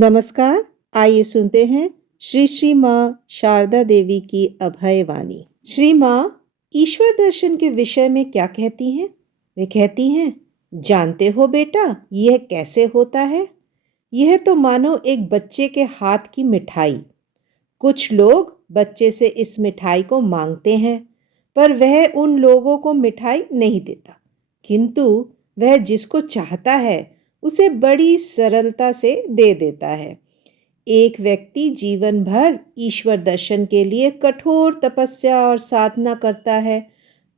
नमस्कार। आइए सुनते हैं श्री श्री माँ शारदा देवी की अभय वाणी। श्री माँ ईश्वर दर्शन के विषय में क्या कहती हैं? वे कहती हैं, जानते हो बेटा यह कैसे होता है? यह तो मानो एक बच्चे के हाथ की मिठाई। कुछ लोग बच्चे से इस मिठाई को मांगते हैं, पर वह उन लोगों को मिठाई नहीं देता, किंतु वह जिसको चाहता है उसे बड़ी सरलता से दे देता है। एक व्यक्ति जीवन भर ईश्वर दर्शन के लिए कठोर तपस्या और साधना करता है,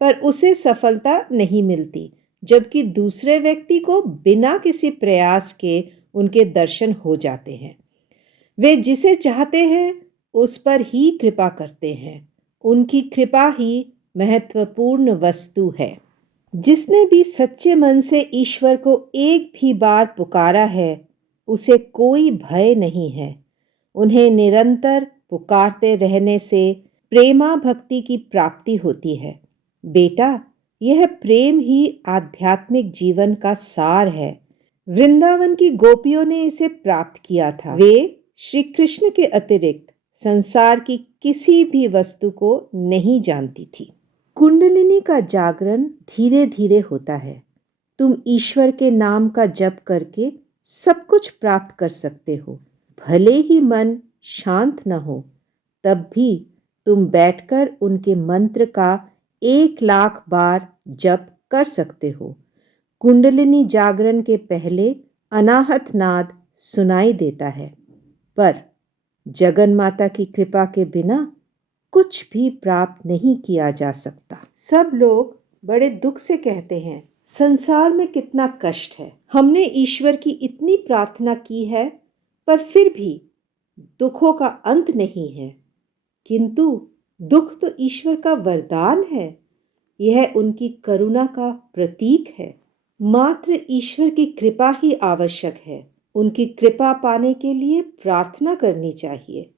पर उसे सफलता नहीं मिलती, जबकि दूसरे व्यक्ति को बिना किसी प्रयास के उनके दर्शन हो जाते हैं। वे जिसे चाहते हैं उस पर ही कृपा करते हैं। उनकी कृपा ही महत्वपूर्ण वस्तु है। जिसने भी सच्चे मन से ईश्वर को एक भी बार पुकारा है, उसे कोई भय नहीं है। उन्हें निरंतर पुकारते रहने से प्रेमा भक्ति की प्राप्ति होती है। बेटा, यह प्रेम ही आध्यात्मिक जीवन का सार है। वृंदावन की गोपियों ने इसे प्राप्त किया था। वे श्री कृष्ण के अतिरिक्त संसार की किसी भी वस्तु को नहीं जानती थी। कुंडलिनी का जागरण धीरे धीरे होता है। तुम ईश्वर के नाम का जप करके सब कुछ प्राप्त कर सकते हो। भले ही मन शांत न हो, तब भी तुम बैठकर उनके मंत्र का 1,00,000 बार जप कर सकते हो। कुंडलिनी जागरण के पहले अनाहत नाद सुनाई देता है, पर जगन माता की कृपा के बिना कुछ भी प्राप्त नहीं किया जा सकता। सब लोग बड़े दुख से कहते हैं, संसार में कितना कष्ट है। हमने ईश्वर की इतनी प्रार्थना की है, पर फिर भी दुखों का अंत नहीं है। किंतु दुख तो ईश्वर का वरदान है। यह उनकी करुणा का प्रतीक है। मात्र ईश्वर की कृपा ही आवश्यक है। उनकी कृपा पाने के लिए प्रार्थना करनी चाहिए।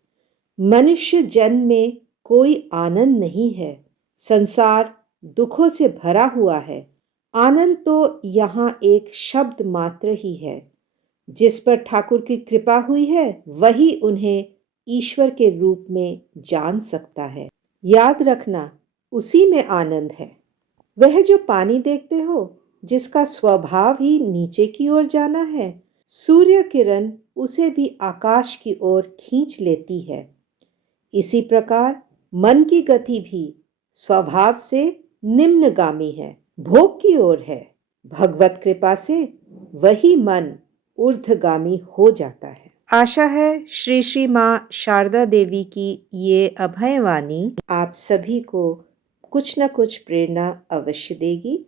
मनुष्य जन्म में कोई आनंद नहीं है। संसार दुखों से भरा हुआ है। आनंद तो यहाँ एक शब्द मात्र ही है। जिस पर ठाकुर की कृपा हुई है, वही उन्हें ईश्वर के रूप में जान सकता है। याद रखना, उसी में आनंद है। वह जो पानी देखते हो, जिसका स्वभाव ही नीचे की ओर जाना है, सूर्य किरण उसे भी आकाश की ओर खींच लेती है। इसी प्रकार मन की गति भी स्वभाव से निम्नगामी है, भोग की ओर है। भगवत कृपा से वही मन ऊर्ध्वगामी हो जाता है। आशा है श्री श्री माँ शारदा देवी की ये अभय वाणी आप सभी को कुछ न कुछ प्रेरणा अवश्य देगी।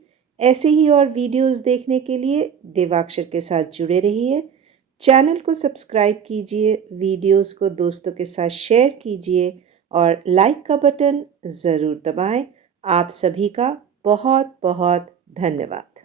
ऐसे ही और वीडियोस देखने के लिए देवाक्षर के साथ जुड़े रहिए। चैनल को सब्सक्राइब कीजिए, वीडियोस को दोस्तों के साथ शेयर कीजिए और लाइक का बटन ज़रूर दबाएं। आप सभी का बहुत बहुत धन्यवाद।